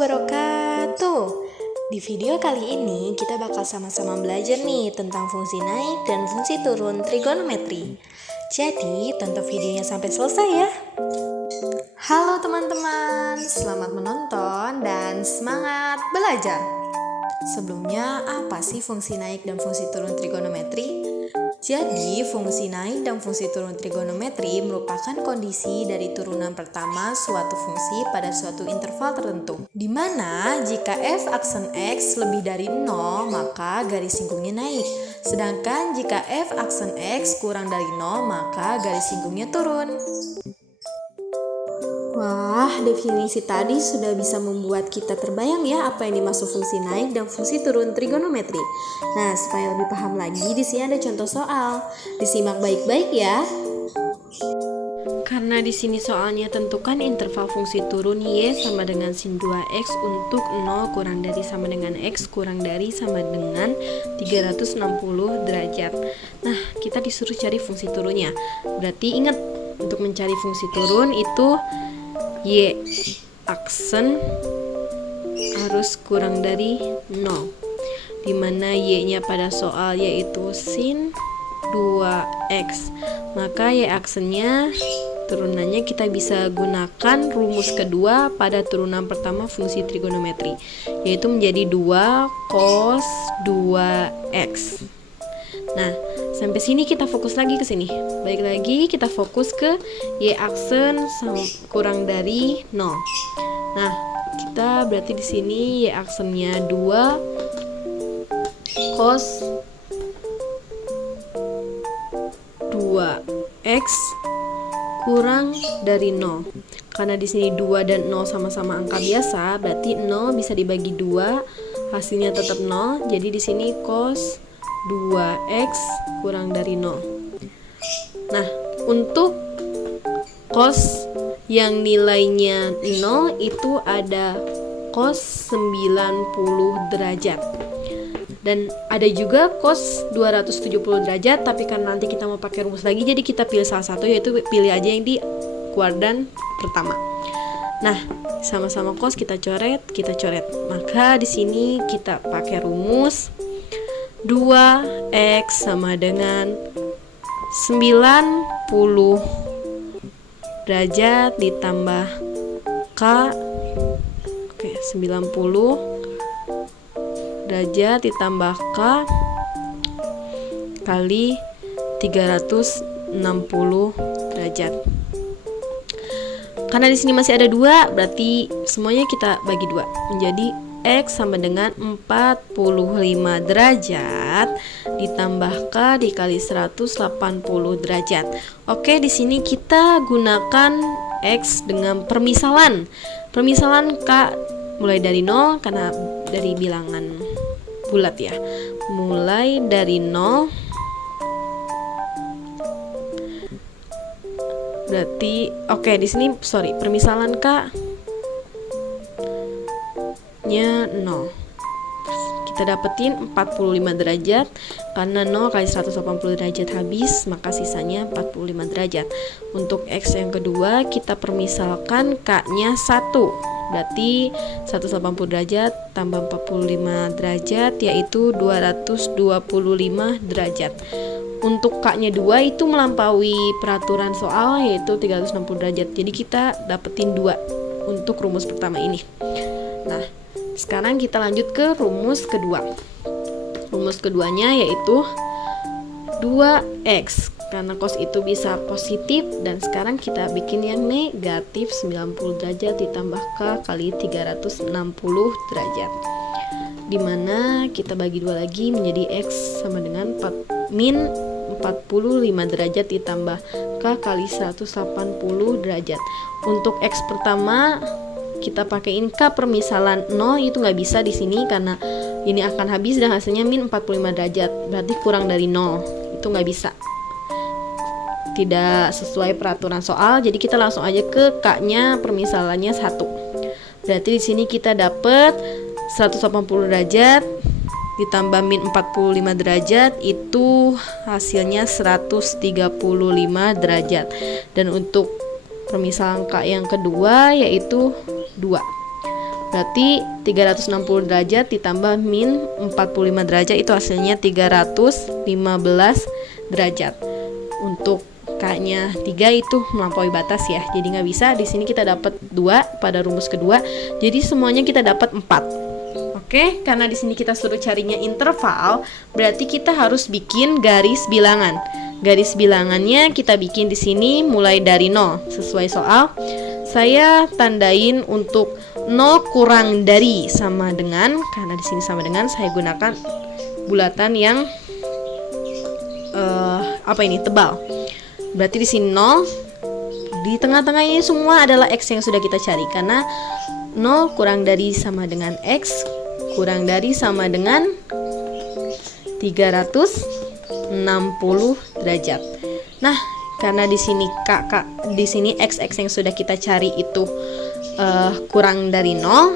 wabarakatuh. Di video kali ini kita bakal sama-sama belajar nih tentang fungsi naik dan fungsi turun trigonometri. Jadi tonton videonya sampai selesai ya. Halo teman-teman, selamat menonton dan semangat belajar. Sebelumnya, apa sih fungsi naik dan fungsi turun trigonometri? Jadi, fungsi naik dan fungsi turun trigonometri merupakan kondisi dari turunan pertama suatu fungsi pada suatu interval tertentu. Di mana jika f aksen x lebih dari 0, maka garis singgungnya naik. Sedangkan jika f aksen x kurang dari 0, maka garis singgungnya turun. Wah, definisi tadi sudah bisa membuat kita terbayang ya apa yang dimaksud fungsi naik dan fungsi turun trigonometri. Nah, supaya lebih paham lagi, di sini ada contoh soal. Disimak baik-baik ya. Karena di sini soalnya tentukan interval fungsi turun y sama dengan sin 2x untuk 0 kurang dari sama dengan x kurang dari sama dengan 360 derajat. Nah, kita disuruh cari fungsi turunnya. Berarti ingat, untuk mencari fungsi turun itu y aksen harus kurang dari 0, dimana y-nya pada soal yaitu sin 2x, maka y aksennya turunannya kita bisa gunakan rumus kedua pada turunan pertama fungsi trigonometri, yaitu menjadi 2 cos 2x. Nah, sampai sini kita fokus lagi ke sini. Baik lagi kita fokus ke y aksen kurang dari 0. Nah, kita berarti di sini y aksennya 2 cos 2x kurang dari 0. Karena di sini 2 dan 0 sama-sama angka biasa, berarti 0 bisa dibagi 2, hasilnya tetap 0. Jadi di sini cos 2x kurang dari 0. Nah, untuk cos yang nilainya 0 itu ada cos 90 derajat. Dan ada juga cos 270 derajat, tapi karena nanti kita mau pakai rumus lagi, jadi kita pilih salah satu, yaitu pilih aja yang di kuadran pertama. Nah, sama-sama cos kita coret. Maka di sini kita pakai rumus 2x sama dengan 90 derajat ditambah k. Oke, 90 derajat ditambah k kali 360 derajat. Karena di sini masih ada 2, berarti semuanya kita bagi 2 menjadi x sama dengan 45 derajat ditambah k dikali 180 derajat. Oke, di sini kita gunakan x dengan permisalan. Permisalan k mulai dari 0 karena dari bilangan bulat ya. Mulai dari 0. Berarti di sini permisalan k nya 0. Kita dapetin 45 derajat. Karena 0 kali 180 derajat habis, maka sisanya 45 derajat. Untuk x yang kedua kita permisalkan k nya 1. Berarti 180 derajat tambah 45 derajat yaitu 225 derajat. Untuk k nya 2 itu melampaui peraturan soal, yaitu 360 derajat. Jadi kita dapetin 2 untuk rumus pertama ini. Nah, sekarang kita lanjut ke rumus kedua. Rumus keduanya yaitu 2x, karena cos itu bisa positif, dan sekarang kita bikin yang negatif 90 derajat ditambah k kali 360 derajat, dimana kita bagi 2 lagi menjadi x sama dengan min 45 derajat ditambah k kali 180 derajat. Untuk x pertama kita pakaiin k permisalan 0, itu nggak bisa di sini karena ini akan habis dan hasilnya min 45 derajat, berarti kurang dari 0, itu nggak bisa, tidak sesuai peraturan soal. Jadi kita langsung aja ke k nya permisalannya 1. Berarti di sini kita dapat 180 derajat ditambah min 45 derajat, itu hasilnya 135 derajat. Dan untuk permisalan k yang kedua yaitu 2. Berarti 360 derajat ditambah min 45 derajat itu hasilnya 315 derajat. Untuk K-nya 3 itu melampaui batas ya. Jadi nggak bisa. Di sini kita dapat 2 pada rumus kedua. Jadi semuanya kita dapat 4. Oke, karena di sini kita suruh carinya interval, berarti kita harus bikin garis bilangan. Garis bilangannya kita bikin di sini mulai dari 0 sesuai soal. Saya tandain untuk 0 kurang dari sama dengan, karena di sini sama dengan, saya gunakan bulatan yang tebal. Berarti di sini 0. Di tengah-tengah ini semua adalah X yang sudah kita cari, karena 0 kurang dari sama dengan X kurang dari sama dengan 360 derajat. Nah, karena di sini di sini X yang sudah kita cari itu kurang dari 0,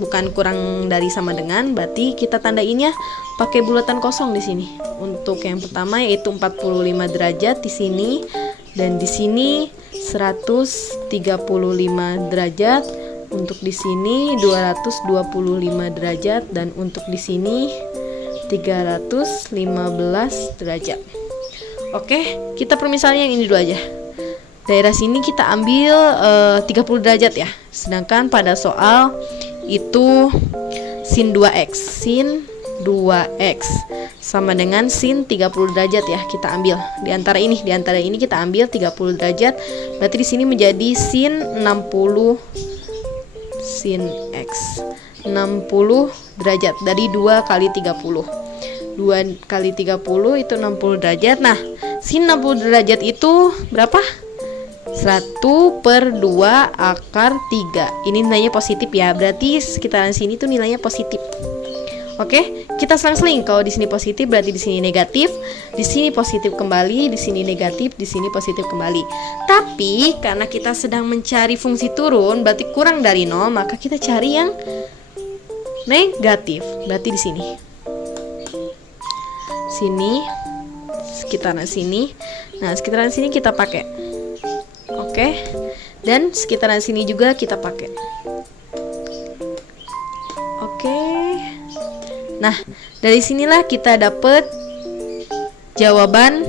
bukan kurang dari sama dengan, berarti kita tandainnya pakai bulatan kosong di sini. Untuk yang pertama yaitu 45 derajat di sini, dan di sini 135 derajat, untuk di sini 225 derajat, dan untuk di sini 315 derajat. Oke, kita permisalnya yang ini dulu aja. Daerah sini kita ambil 30 derajat ya. Sedangkan pada soal itu sin 2x. Sin 2x sama dengan sin 30 derajat ya. Kita ambil di antara ini kita ambil 30 derajat. Berarti di sini menjadi sin 60 sin x 60 derajat dari 2 kali 30. 2 kali 30 itu 60 derajat. Nah, sin 60 derajat itu berapa? 1/2 akar 3. Ini nilainya positif ya. Berarti sekitaran sini tuh nilainya positif. Oke, kita selang-seling. Kalau di sini positif berarti di sini negatif, di sini positif kembali, di sini negatif, di sini positif kembali. Tapi karena kita sedang mencari fungsi turun, berarti kurang dari 0, maka kita cari yang negatif. Berarti di sini. Sini, sekitaran sini. Nah, sekitaran sini kita pakai. Oke. Dan sekitaran sini juga kita pakai. Oke. Nah, dari sinilah kita dapat jawaban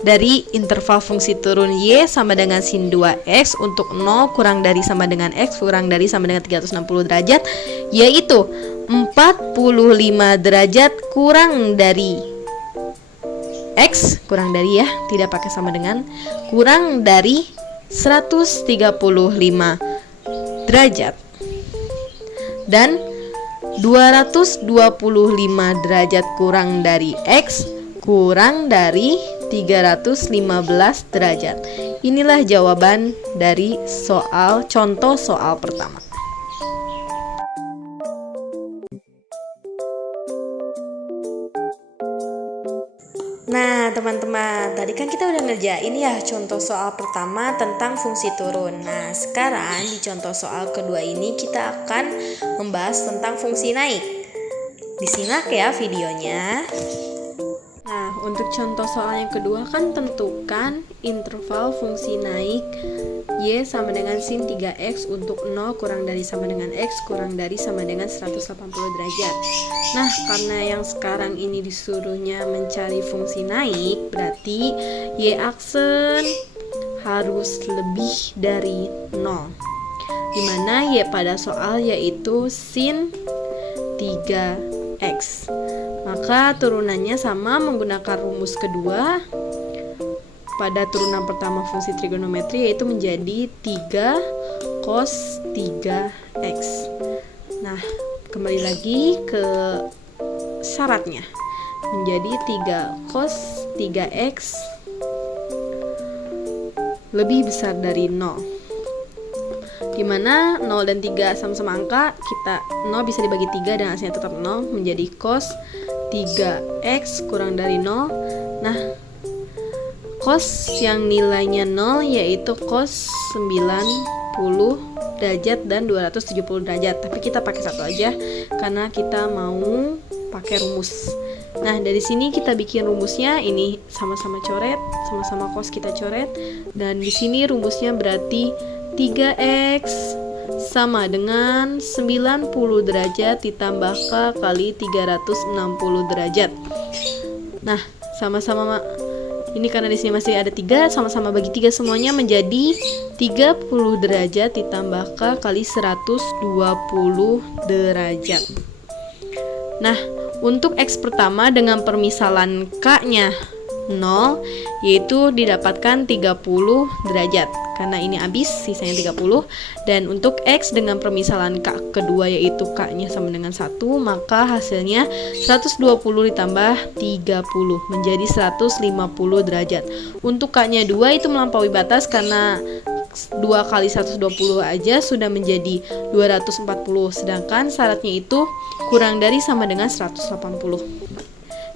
dari interval fungsi turun Y sama dengan sin 2x untuk 0 kurang dari sama dengan X kurang dari sama dengan 360 derajat, yaitu 45 derajat kurang dari X, kurang dari ya, tidak pakai sama dengan, kurang dari 135 derajat, dan 225 derajat kurang dari X kurang dari 315 derajat. Inilah jawaban dari contoh soal pertama. Nah, teman-teman, tadi kan kita udah ngerjain ya contoh soal pertama tentang fungsi turun. Nah, sekarang di contoh soal kedua ini kita akan membahas tentang fungsi naik. Disimak ya videonya. Nah, untuk contoh soal yang kedua kan tentukan interval fungsi naik Y sama dengan sin 3x untuk 0 kurang dari sama dengan X kurang dari sama dengan 180 derajat. Nah, karena yang sekarang ini disuruhnya mencari fungsi naik, berarti Y aksen harus lebih dari 0. Dimana Y pada soal yaitu sin 3x. Maka turunannya sama menggunakan rumus kedua. Pada turunan pertama fungsi trigonometri yaitu menjadi 3 cos 3x. Nah, kembali lagi ke syaratnya. Menjadi 3 cos 3x lebih besar dari 0. Dimana 0 dan 3 sama-sama angka, 0 bisa dibagi 3 dan hasilnya tetap 0, menjadi cos 3x kurang dari 0. Nah, cos yang nilainya 0 yaitu cos 90 derajat dan 270 derajat. Tapi kita pakai satu aja karena kita mau pakai rumus. Nah, dari sini kita bikin rumusnya. Ini sama-sama coret, sama-sama cos kita coret. Dan di sini rumusnya berarti 3x sama dengan 90 derajat ditambah K kali 360 derajat. Nah, sama-sama ini karena di sini masih ada 3, sama-sama bagi 3 semuanya menjadi 30 derajat ditambah K kali 120 derajat. Nah, untuk X pertama dengan permisalan K-nya 0, yaitu didapatkan 30 derajat. Karena ini habis, sisanya 30. Dan untuk X dengan permisalan K kedua, yaitu K-nya sama dengan 1, maka hasilnya 120 ditambah 30 menjadi 150 derajat. Untuk K-nya 2 itu melampaui batas karena 2 kali 120 aja sudah menjadi 240, sedangkan syaratnya itu kurang dari sama dengan 180.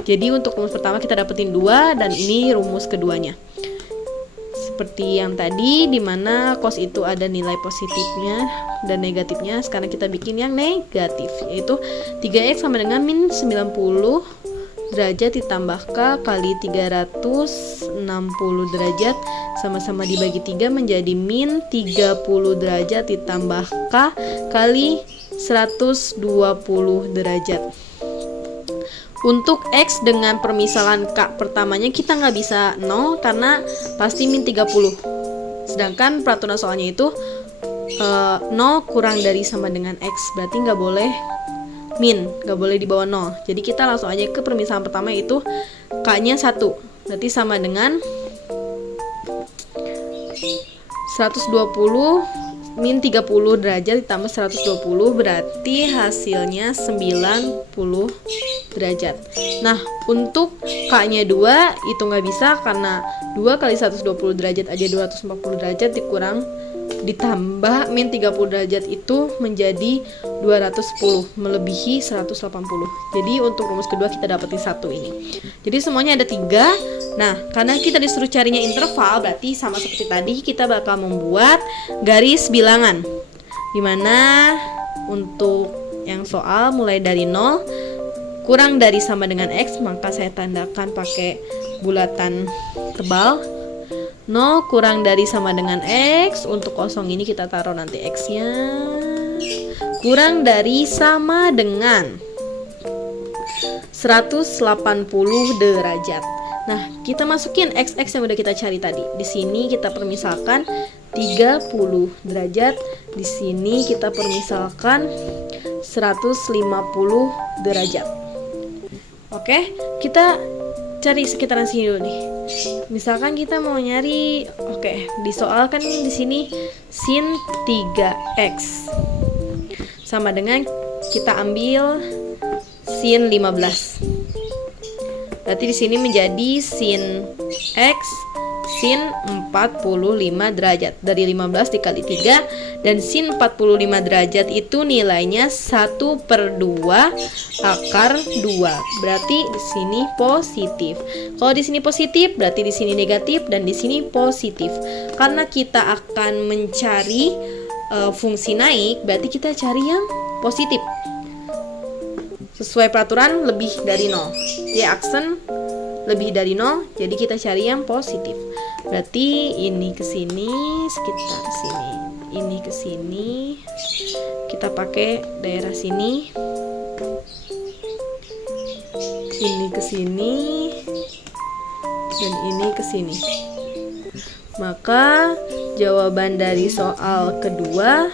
Jadi untuk rumus pertama kita dapetin 2 dan ini rumus keduanya. Seperti yang tadi dimana cos itu ada nilai positifnya dan negatifnya, sekarang kita bikin yang negatif, yaitu 3x sama dengan min 90 derajat ditambah K kali 360 derajat sama-sama dibagi 3 menjadi min 30 derajat ditambah K kali 120 derajat. Untuk X dengan permisalan K pertamanya kita nggak bisa 0 karena pasti min 30. Sedangkan peraturan soalnya itu 0 kurang dari sama dengan X, berarti nggak boleh min, nggak boleh di bawah 0. Jadi kita langsung aja ke permisalan pertama, itu K-nya 1, berarti sama dengan 120 min 30 derajat ditambah 120 berarti hasilnya 90 derajat. Nah, untuk K-nya 2 itu nggak bisa karena 2 kali 120 derajat aja 240 derajat dikurang ditambah min 30 derajat itu menjadi 210 melebihi 180. Jadi untuk rumus kedua kita dapetin 1 ini. Jadi semuanya ada 3. Nah, karena kita disuruh carinya interval, berarti sama seperti tadi kita bakal membuat garis bilangan. Dimana untuk yang soal mulai dari 0 kurang dari sama dengan X, maka saya tandakan pakai bulatan tebal. 0 kurang dari sama dengan X, untuk kosong ini kita taruh nanti X-nya. Kurang dari sama dengan 180 derajat. Nah, kita masukin XX yang udah kita cari tadi. Di sini kita permisalkan 30 derajat. Di sini kita permisalkan 150 derajat. Oke, kita cari sekitaran sini dulu nih. Misalkan kita mau nyari, di soal kan di sini sin 3x sama dengan kita ambil sin 15. Berarti di sini menjadi sin x sin 45 derajat. Dari 15 dikali 3, dan sin 45 derajat itu nilainya 1/2 akar 2. Berarti di sini positif. Kalau di sini positif, berarti di sini negatif, dan di sini positif. Karena kita akan mencari fungsi naik, berarti kita cari yang positif. Sesuai peraturan lebih dari 0. Y-aksen lebih dari 0, jadi kita cari yang positif. Berarti ini ke sini sekitar sini. Ini ke sini. Kita pakai daerah sini. Ini ke sini. Dan ini ke sini. Maka jawaban dari soal kedua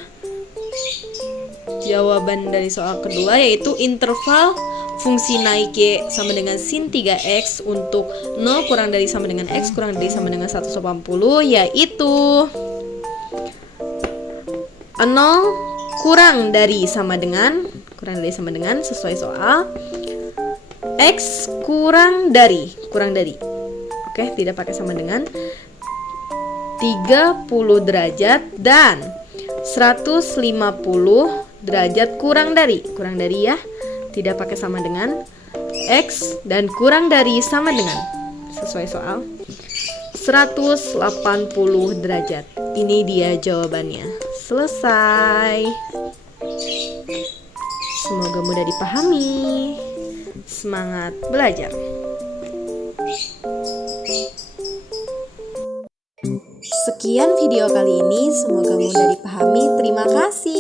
yaitu interval fungsi naik Y sama dengan sin 3x untuk 0 kurang dari sama dengan X kurang dari sama dengan 180, yaitu 0 kurang dari sama dengan sesuai soal X kurang dari oke, tidak pakai sama dengan 30 derajat dan 150 derajat kurang dari ya, tidak pakai sama dengan X dan kurang dari sama dengan sesuai soal 180 derajat. Ini dia jawabannya. Selesai. Semoga mudah dipahami. Semangat belajar. Sekian video kali ini, semoga mudah dipahami. Terima kasih.